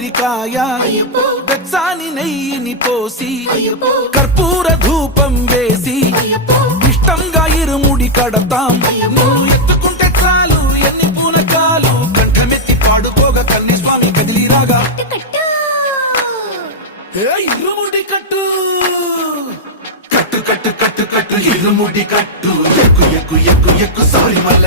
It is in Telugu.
కొబ్బరికాయ వెచ్చాని నెయ్యిని పోసి కర్పూర ధూపం వేసి ఇష్టంగా ఇరుముడి కడతాం. నువ్వు ఎత్తుకుంటే చాలు ఎన్ని పూనకాలు కంఠమెత్తి పాడుకోగా కన్ని స్వామి కదిలిరాగా ఇరుముడి కట్టు కట్టు కట్టు కట్టు కట్టు ఇరుముడి కట్టు ఎక్కు ఎక్కు ఎక్కు ఎక్కు సారి మల్ల